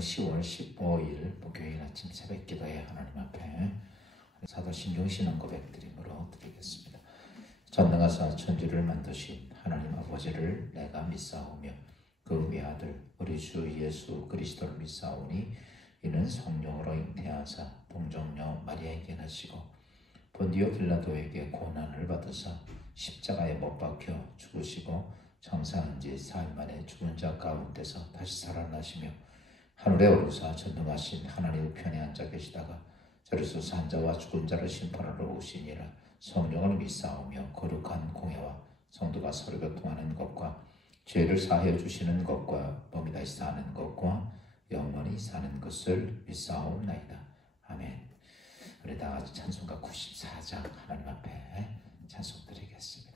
10월 15일 목요일 아침 새벽 기도에 하나님 앞에 사도신경 신앙 고백드림으로 드리겠습니다. 전능하사 천지를 만드신 하나님 아버지를 내가 믿사오며 그 외아들 우리 주 예수 그리스도를 믿사오니 이는 성령으로 잉태하사 동정녀 마리아에게 나시고 본디오 빌라도에게 고난을 받으사 십자가에 못 박혀 죽으시고 장사한 지 4일 만에 죽은 자 가운데서 다시 살아나시며 하늘에 오르사 전능하신 하나님 우편에 앉아 계시다가 저리서 산 자와 죽은 자를 심판하러 오시니라. 성령을 믿사오며 거룩한 공회와 성도가 서로 교통하는 것과 죄를 사하여 주시는 것과 몸이 다시 사는 것과 영원히 사는 것을 믿사옵나이다. 아멘. 우리 다 같이 찬송가 94장 하나님 앞에 찬송 드리겠습니다.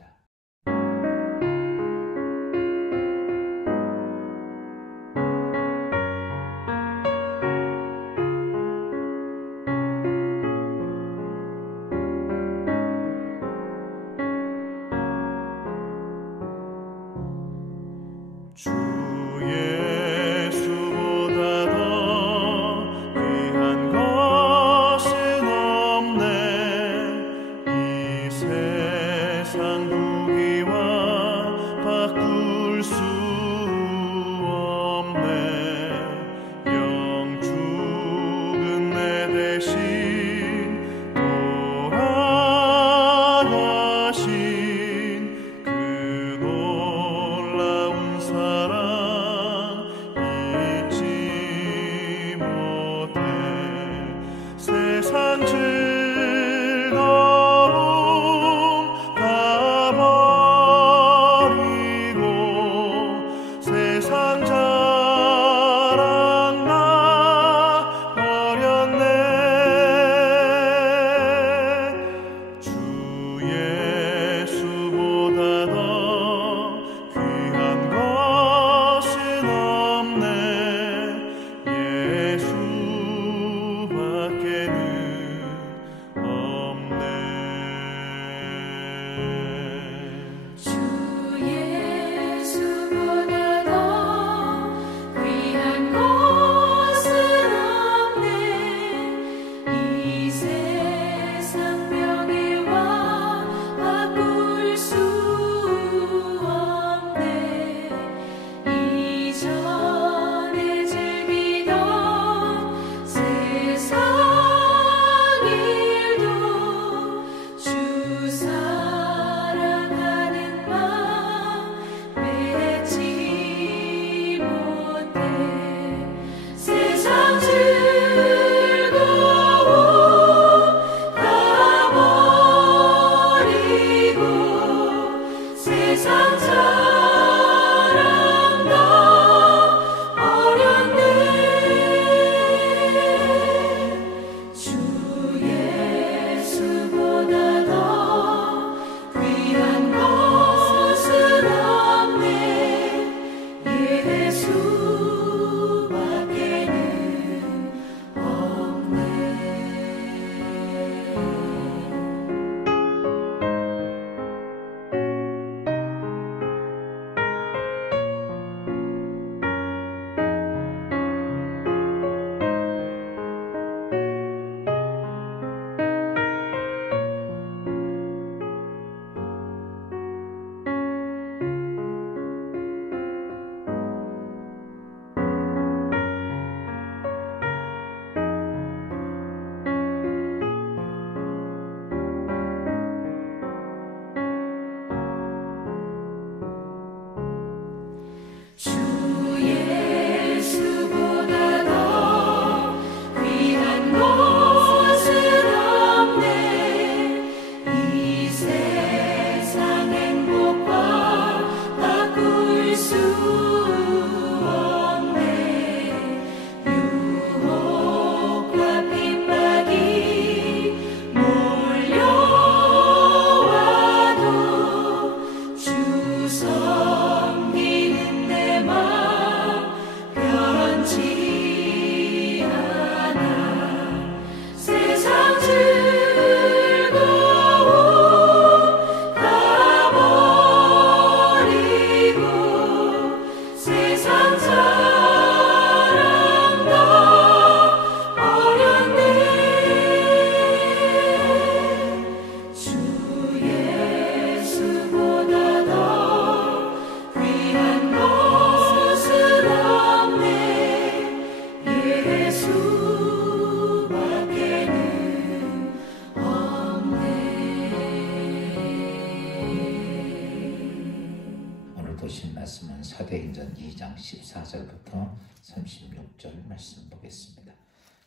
사도행전 2장 14절부터 36절 말씀 보겠습니다.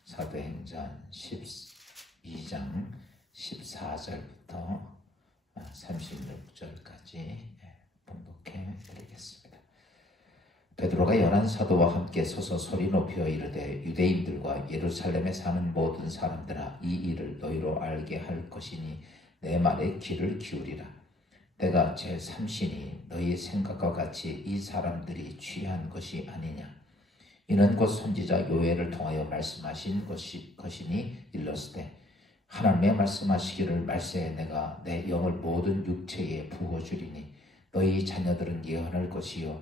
사도행전 2장 14절부터 36절까지 봉독해 드리겠습니다. 베드로가 11사도와 함께 서서 소리 높여 이르되 유대인들과 예루살렘에 사는 모든 사람들아 이 일을 너희로 알게 할 것이니 내 말에 귀를 기울이라. 내가 제3신이 너희 생각과 같이 이 사람들이 취한 것이 아니냐. 이는 곧 선지자 요엘을 통하여 말씀하신 것이니 일렀으되 하나님의 말씀하시기를 말세에 내가 내 영을 모든 육체에 부어주리니 너희 자녀들은 예언할 것이요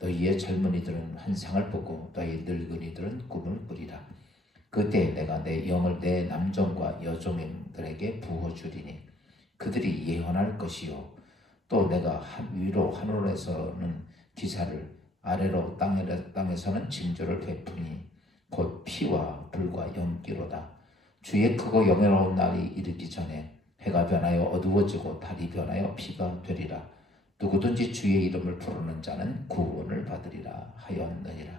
너희의 젊은이들은 환상을 보고 너희 늙은이들은 꿈을 꾸리라. 그때 내가 내 영을 내 남종과 여종들에게 부어주리니 그들이 예언할 것이요 또 내가 위로 하늘에서는 기사를 아래로 땅에서는 징조를 베푸니 곧 피와 불과 연기로다. 주의 크고 영예로운 날이 이르기 전에 해가 변하여 어두워지고 달이 변하여 피가 되리라. 누구든지 주의 이름을 부르는 자는 구원을 받으리라 하였느니라.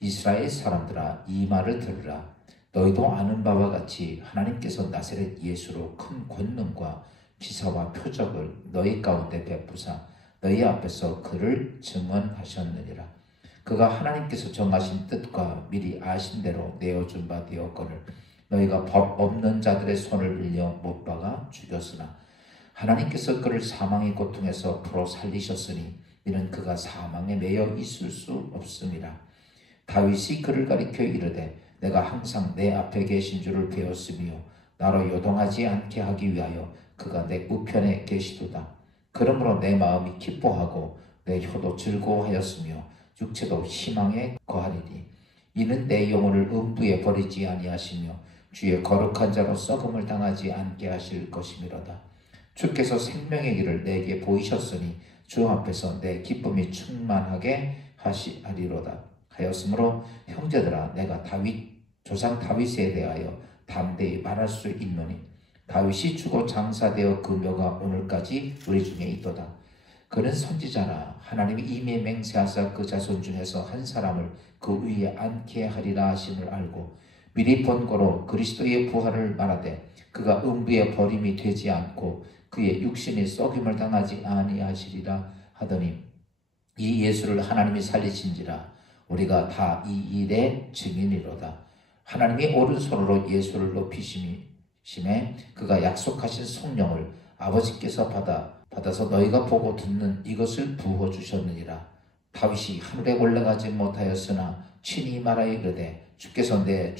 이스라엘 사람들아 이 말을 들으라. 너희도 아는 바와 같이 하나님께서 나사렛 예수로 큰 권능과 기사와 표적을 너희 가운데 베푸사 너희 앞에서 그를 증언하셨느니라. 그가 하나님께서 정하신 뜻과 미리 아신 대로 내어준 바 되었거늘 너희가 법 없는 자들의 손을 빌려 못 박아 죽였으나 하나님께서 그를 사망의 고통에서 풀어 살리셨으니 이는 그가 사망에 매여 있을 수 없음이라. 다윗이 그를 가리켜 이르되 내가 항상 내 앞에 계신 줄을 배웠으며 나로 요동하지 않게 하기 위하여 그가 내 우편에 계시도다. 그러므로 내 마음이 기뻐하고 내 혀도 즐거워하였으며 육체도 희망에 거하리니 이는 내 영혼을 음부에 버리지 아니하시며 주의 거룩한 자로 썩음을 당하지 않게 하실 것이미로다. 주께서 생명의 길을 내게 보이셨으니 주 앞에서 내 기쁨이 충만하게 하리로다 하였으므로 형제들아 내가 조상 다윗에 대하여 담대히 말할 수 있노니 다윗이 죽어 장사되어 그 묘가 오늘까지 우리 중에 있도다. 그는 선지자라 하나님이 이미 맹세하사 그 자손 중에서 한 사람을 그 위에 앉게 하리라 하심을 알고 미리 본고로 그리스도의 부활을 말하되 그가 음부에 버림이 되지 않고 그의 육신이 썩임을 당하지 아니하시리라 하더니 이 예수를 하나님이 살리신지라 우리가 다 이 일의 증인이로다. 하나님이 오른손으로 예수를 높이심에 그가 약속하신 성령을 아버지께서 받아서 너희가 보고 듣는 이것을 부어주셨느니라. 다윗이 하늘에 올라가지 못하였으나 친히 말하여 이르되 주께서 내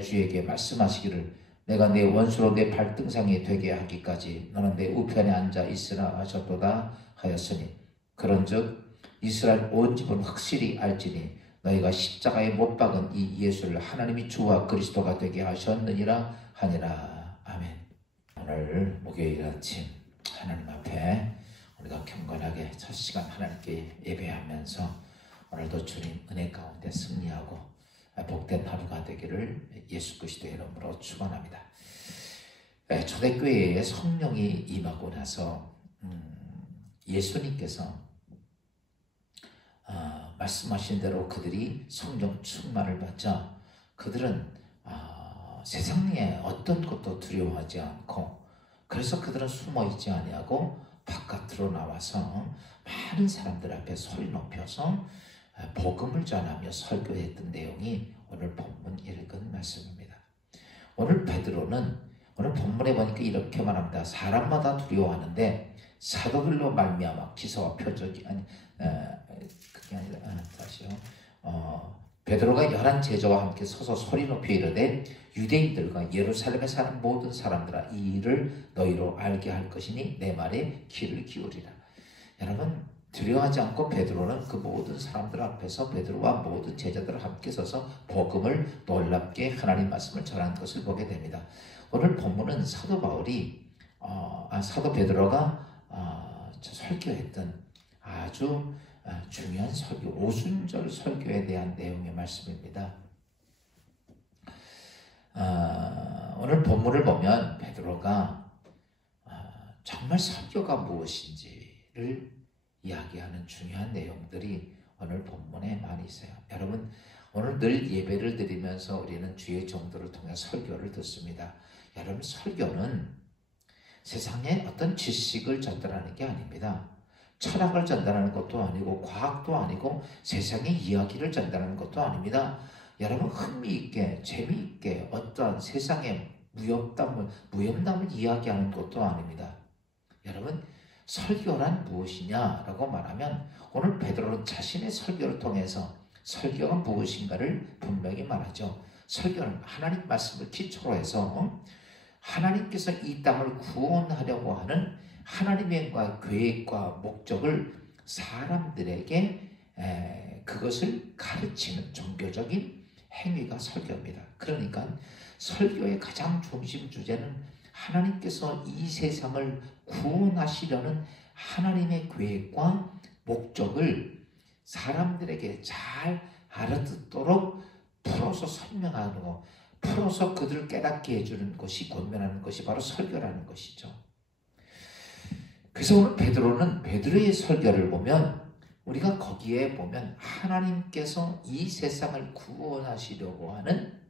주에게 말씀하시기를 내가 내 원수로 내 발등상이 되게 하기까지 너는 내 우편에 앉아 있으라 하셨도다 하였으니 그런즉 이스라엘 온 집은 확실히 알지니 너희가 십자가에 못 박은 이 예수를 하나님이 주와 그리스도가 되게 하셨느니라 하니라. 아멘. 오늘 목요일 아침 하나님 앞에 우리가 경건하게 첫 시간 하나님께 예배하면서 오늘도 주님 은혜 가운데 승리하고 복된 하루가 되기를 예수 그리스도의 이름으로 축원합니다. 초대교회에 성령이 임하고 나서 예수님께서 말씀하신 대로 그들이 성령 충만을 받자 그들은 세상에 어떤 것도 두려워하지 않고 그래서 그들은 숨어있지 아니하고 바깥으로 나와서 많은 사람들 앞에 소리 높여서 복음을 전하며 설교했던 내용이 오늘 본문 읽은 말씀입니다. 오늘 베드로는 오늘 본문에 보니까 이렇게 말합니다. 사람마다 두려워하는데 사도들로 말미암아 기사와 표적이 그게 아니라 다시요. 베드로가 11 제자와 함께 서서 소리 높여 이르되 유대인들과 예루살렘에 사는 모든 사람들아 이 일을 너희로 알게 할 것이니 내 말에 귀를 기울이라. 여러분 두려워하지 않고 베드로는 그 모든 사람들 앞에서 베드로와 모든 제자들 함께 서서 복음을 놀랍게 하나님 말씀을 전한 것을 보게 됩니다. 오늘 본문은 사도 베드로가 설교했던 아주 중요한 설교, 오순절 설교에 대한 내용의 말씀입니다. 오늘 본문을 보면 베드로가 정말 설교가 무엇인지를 이야기하는 중요한 내용들이 오늘 본문에 많이 있어요. 여러분, 오늘 늘 예배를 드리면서 우리는 주의 정도를 통해 설교를 듣습니다. 여러분, 설교는 세상에 어떤 지식을 전달하는 게 아닙니다. 철학을 전달하는 것도 아니고 과학도 아니고 세상의 이야기를 전달하는 것도 아닙니다. 여러분, 흥미있게 재미있게 어떤 세상의 무용담을 이야기하는 것도 아닙니다. 여러분, 설교란 무엇이냐라고 말하면 오늘 베드로는 자신의 설교를 통해서 설교가 무엇인가를 분명히 말하죠. 설교는 하나님 말씀을 기초로 해서 하나님께서 이 땅을 구원하려고 하는 하나님의 계획과 목적을 사람들에게 그것을 가르치는 종교적인 행위가 설교입니다. 그러니까 설교의 가장 중심 주제는 하나님께서 이 세상을 구원하시려는 하나님의 계획과 목적을 사람들에게 잘 알아듣도록 풀어서 설명하고 풀어서 그들을 깨닫게 해주는 것이 권면하는 것이 바로 설교라는 것이죠. 그래서 오늘 베드로의 설교를 보면 우리가 거기에 보면 하나님께서 이 세상을 구원하시려고 하는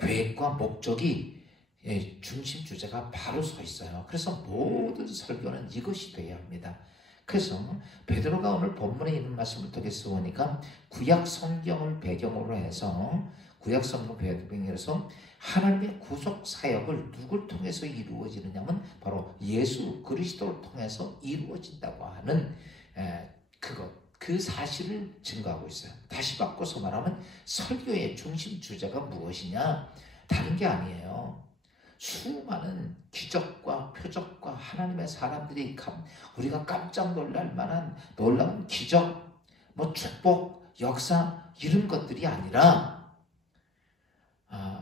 계획과 목적이 중심 주제가 바로 서 있어요. 그래서 모든 설교는 이것이 되어야 합니다. 그래서 베드로가 오늘 본문에 있는 말씀을 통해서 보니까 구약 성경을 배경으로 해서 하나님의 구속 사역을 누굴 통해서 이루어지느냐면 바로 예수 그리스도를 통해서 이루어진다고 하는 그 사실을 증거하고 있어요. 다시 바꿔서 말하면 설교의 중심 주제가 무엇이냐? 다른 게 아니에요. 수많은 기적과 표적과 하나님의 사람들이 우리가 깜짝 놀랄 만한 놀라운 기적, 축복, 역사 이런 것들이 아니라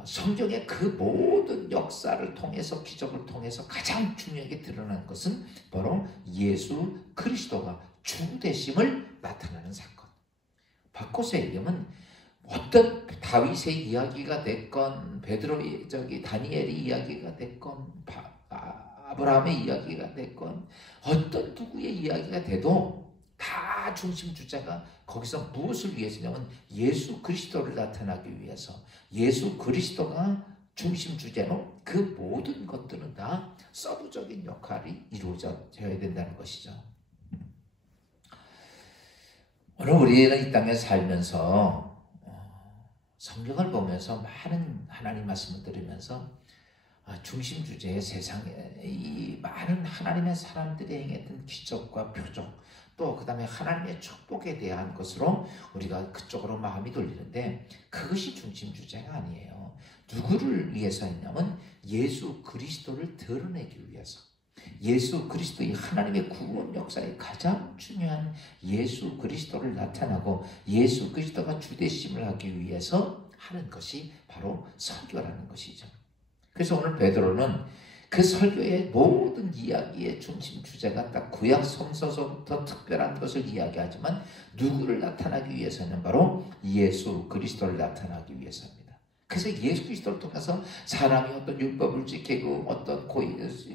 성경의 그 모든 역사를 통해서 기적을 통해서 가장 중요하게 드러난 것은 바로 예수 그리스도가 주 되심을 나타내는 사건. 바꿔서 얘기하면 어떤 다윗의 이야기가 됐건 다니엘의 이야기가 됐건 아브라함의 이야기가 됐건 어떤 누구의 이야기가 돼도 다 중심 주제가 거기서 무엇을 위해서냐면 예수 그리스도를 나타나기 위해서 예수 그리스도가 중심 주제로 그 모든 것들은 다 서브적인 역할이 이루어져야 된다는 것이죠. 오늘 우리는 이 땅에 살면서 성경을 보면서 많은 하나님 말씀을 들으면서 중심 주제의 세상에 이 많은 하나님의 사람들이 행했던 기적과 표적 또 그 다음에 하나님의 축복에 대한 것으로 우리가 그쪽으로 마음이 돌리는데 그것이 중심 주제가 아니에요. 누구를 위해서 했냐면 예수 그리스도를 드러내기 위해서 예수 그리스도의 하나님의 구원 역사의 가장 중요한 예수 그리스도를 나타나고 예수 그리스도가 주되심을 하기 위해서 하는 것이 바로 설교라는 것이죠. 그래서 오늘 베드로는 그 설교의 모든 이야기의 중심 주제가 딱 구약 성서서부터 특별한 것을 이야기하지만 누구를 나타나기 위해서는 바로 예수 그리스도를 나타나기 위해서입니다. 그래서 예수 그리스도를 통해서 사람이 어떤 율법을 지키고 어떤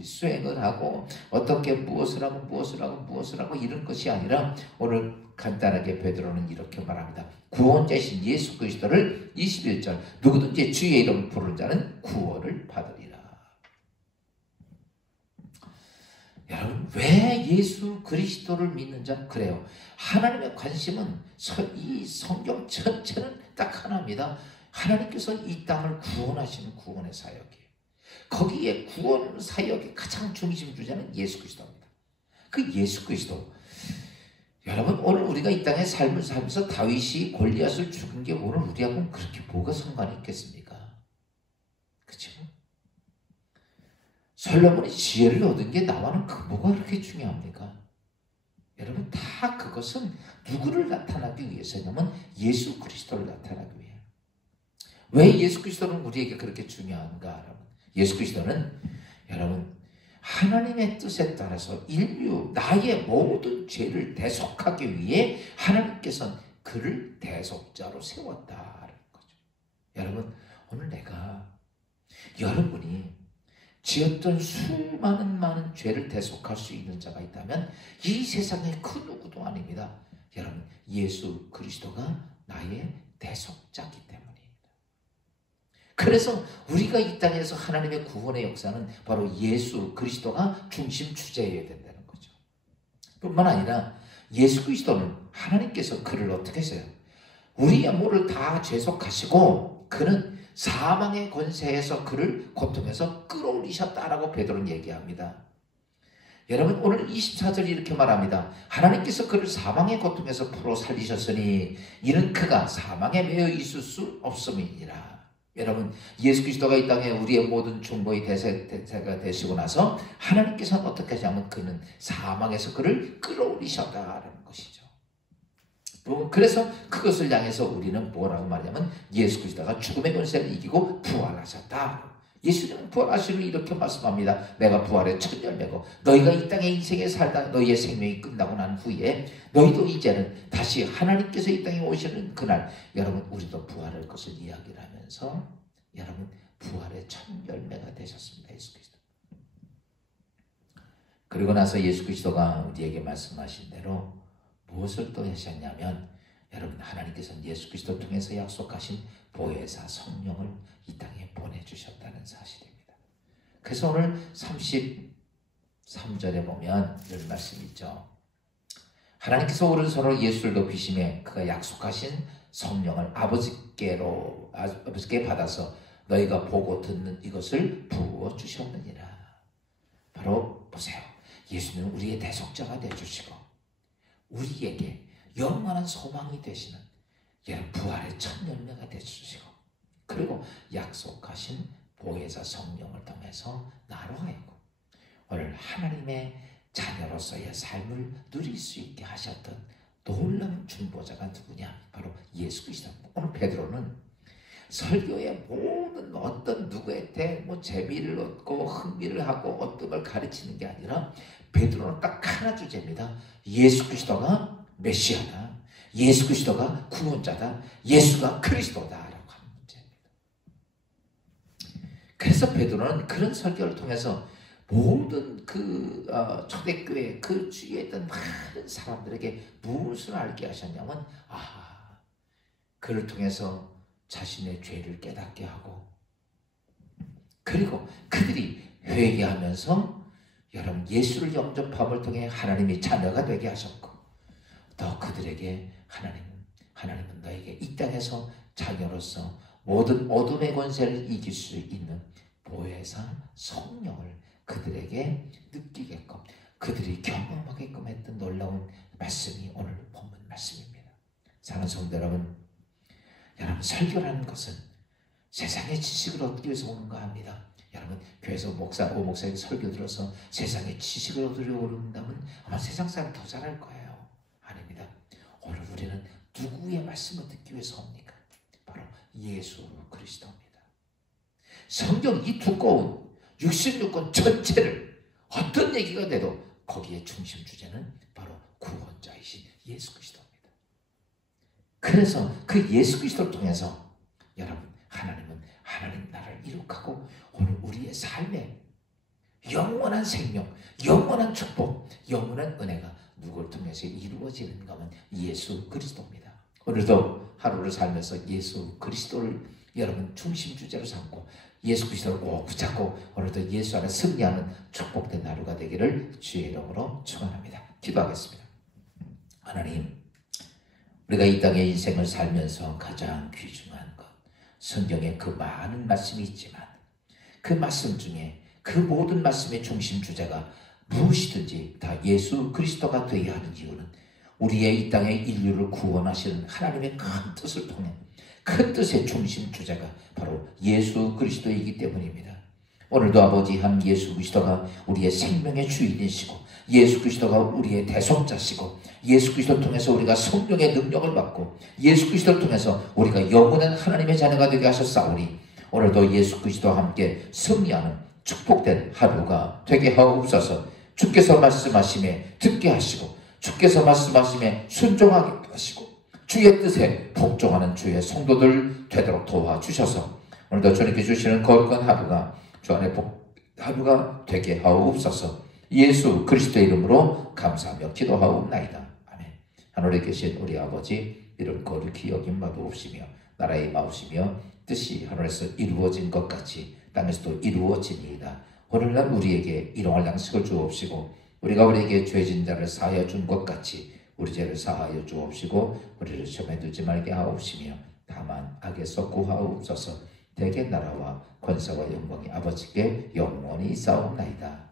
수행을 하고 어떻게 무엇을 하고 이런 것이 아니라 오늘 간단하게 베드로는 이렇게 말합니다. 구원자이신 예수 그리스도를 21절 누구든지 주의 이름을 부르는 자는 구원을 받으리라. 여러분 왜 예수 그리스도를 믿는 자? 그래요. 하나님의 관심은 이 성경 전체는 딱 하나입니다. 하나님께서 이 땅을 구원하시는 구원의 사역이에요. 거기에 구원 사역의 가장 중심 주제는 예수 그리스도입니다. 그 예수 그리스도 여러분 오늘 우리가 이 땅에 삶을 살면서 다윗이 골리앗을 죽인 게 오늘 우리하고는 그렇게 뭐가 상관이 있겠습니까? 그렇죠? 솔로몬이 지혜를 얻은 게 나와는 뭐가 그렇게 중요합니까? 여러분 다 그것은 누구를 나타나기 위해서냐면 예수 그리스도를 나타나기 위해. 왜 예수 그리스도는 우리에게 그렇게 중요한가? 여러분 예수 그리스도는 여러분 하나님의 뜻에 따라서 나의 모든 죄를 대속하기 위해 하나님께서는 그를 대속자로 세웠다는 거죠. 여러분 오늘 여러분이 지었던 수많은 많은 죄를 대속할 수 있는 자가 있다면 이 세상에 그 누구도 아닙니다. 여러분, 예수 그리스도가 나의 대속자이기 때문입니다. 그래서 우리가 이 땅에서 하나님의 구원의 역사는 바로 예수 그리스도가 중심 주제여야 된다는 거죠. 뿐만 아니라 예수 그리스도는 하나님께서 그를 어떻게 하세요? 우리의 모를 다 죄속하시고 그는 사망의 권세에서 그를 고통에서 끌어올리셨다라고 베드로는 얘기합니다. 여러분, 오늘 24절이 이렇게 말합니다. 하나님께서 그를 사망의 고통에서 풀어 살리셨으니 이는 그가 사망에 매여 있을 수 없음이니라. 여러분, 예수 그리스도가 이 땅에 우리의 모든 중보의 대세가 되시고 나서 하나님께서는 어떻게 하냐면 그는 사망에서 그를 끌어올리셨다라는 것이죠. 그래서 그것을 향해서 우리는 뭐라고 말하냐면 예수 그리스도가 죽음의 권세를 이기고 부활하셨다. 예수님은 부활하시고 이렇게 말씀합니다. 내가 부활의 첫 열매고 너희가 이 땅에 인생에 살다 너희의 생명이 끝나고 난 후에 너희도 이제는 다시 하나님께서 이 땅에 오시는 그날 여러분 우리도 부활할 것을 이야기를 하면서 여러분 부활의 첫 열매가 되셨습니다. 예수 그리스도. 그리고 나서 예수 그리스도가 우리에게 말씀하신 대로 무엇을 또 하셨냐면 여러분 하나님께서는 예수 그리스도 통해서 약속하신 보혜사 성령을 이 땅에 보내주셨다는 사실입니다. 그래서 오늘 33절에 보면 이런 말씀이 있죠. 하나님께서 오른손으로 예수를 높이시매 그가 약속하신 성령을 아버지께 받아서 너희가 보고 듣는 이것을 부어주셨느니라. 바로 보세요. 예수는 우리의 대속자가 되어주시고 우리에게 영원한 소망이 되시는 부활의 첫 열매가 되어주시고 그리고 약속하신 보혜사 성령을 통해서 나로 하여금 오늘 하나님의 자녀로서의 삶을 누릴 수 있게 하셨던 놀라운 중보자가 누구냐? 바로 예수 그리스도입니다. 오늘 베드로는 설교의 모든 어떤 누구한테 재미를 얻고 흥미를 하고 어떤 걸 가르치는 게 아니라 베드로는 딱 하나 주제입니다. 예수 그리스도가 메시아다. 예수 그리스도가 구원자다. 예수가 그리스도다라고 하는 문제입니다. 그래서 베드로는 그런 설교를 통해서 모든 초대교회 그 주위에 있던 많은 사람들에게 무엇을 알게 하셨냐면 그를 통해서 자신의 죄를 깨닫게 하고 그리고 그들이 회개하면서 여러분 예수를 영접함을 통해 하나님의 자녀가 되게 하셨고 또 그들에게 하나님은 너에게 이 땅에서 자녀로서 모든 어둠의 권세를 이길 수 있는 보혜사 성령을 그들에게 느끼게끔 그들이 경험하게끔 했던 놀라운 말씀이 오늘 본문 말씀입니다. 사랑하는 성도 여러분, 설교라는 것은 세상의 지식을 얻기 위해서 오는가 합니다. 여러분 교회에서 목사에게 설교 들어서 세상의 지식을 얻으려고 그런다면 아마 세상 사람 더 잘할 거예요. 아닙니다. 오늘 우리는 누구의 말씀을 듣기 위해서 옵니까? 바로 예수 그리스도입니다. 성경 이 두꺼운 66권 전체를 어떤 얘기가 돼도 거기에 중심 주제는 바로 구원자이신 예수 그리스도입니다. 그래서 그 예수 그리스도를 통해서 여러분 하나님은 하나님 나라를 이룩하고 오늘 우리의 삶에 영원한 생명, 영원한 축복, 영원한 은혜가 누구를 통해서 이루어지는가 하면 예수 그리스도입니다. 오늘도 하루를 살면서 예수 그리스도를 여러분 중심 주제로 삼고 예수 그리스도를 꼭 붙잡고 오늘도 예수 안에 승리하는 축복된 하루가 되기를 주의 이름으로 축원합니다. 기도하겠습니다. 하나님, 우리가 이 땅의 인생을 살면서 가장 귀중한 것 성경에 그 많은 말씀이 있지만 그 말씀 중에 그 모든 말씀의 중심 주제가 무엇이든지 다 예수 그리스도가 되어야 하는 이유는 우리의 이 땅의 인류를 구원하시는 하나님의 큰 뜻을 통해 큰 뜻의 중심 주제가 바로 예수 그리스도이기 때문입니다. 오늘도 아버지 한 예수 그리스도가 우리의 생명의 주인이시고 예수 그리스도가 우리의 대속자시고 예수 그리스도를 통해서 우리가 성령의 능력을 받고 예수 그리스도를 통해서 우리가 영원한 하나님의 자녀가 되게 하셨사오니 오늘도 예수 그리스도와 함께 승리하는 축복된 하루가 되게 하옵소서. 주께서 말씀하심에 듣게 하시고 주께서 말씀하심에 순종하게 하시고 주의 뜻에 복종하는 주의 성도들 되도록 도와주셔서 오늘도 주님께 주시는 거룩한 하루가 주 안에 하루가 되게 하옵소서. 예수 그리스도의 이름으로 감사하며 기도하옵나이다. 아멘. 하늘에 계신 우리 아버지, 이름 거룩히 여김 받으옵시며 나라의 임하옵시며 뜻이 하늘에서 이루어진 것 같이 땅에서도 이루어지니이다. 오늘날 우리에게 일용할 양식을 주옵시고 우리가 우리에게 죄진 자를 사하여 준 것 같이 우리 죄를 사하여 주옵시고 우리를 시험에 들지 말게 하옵시며 다만 악에서 구하옵소서. 대개 나라와 권세와 영광이 아버지께 영원히 있사옵나이다.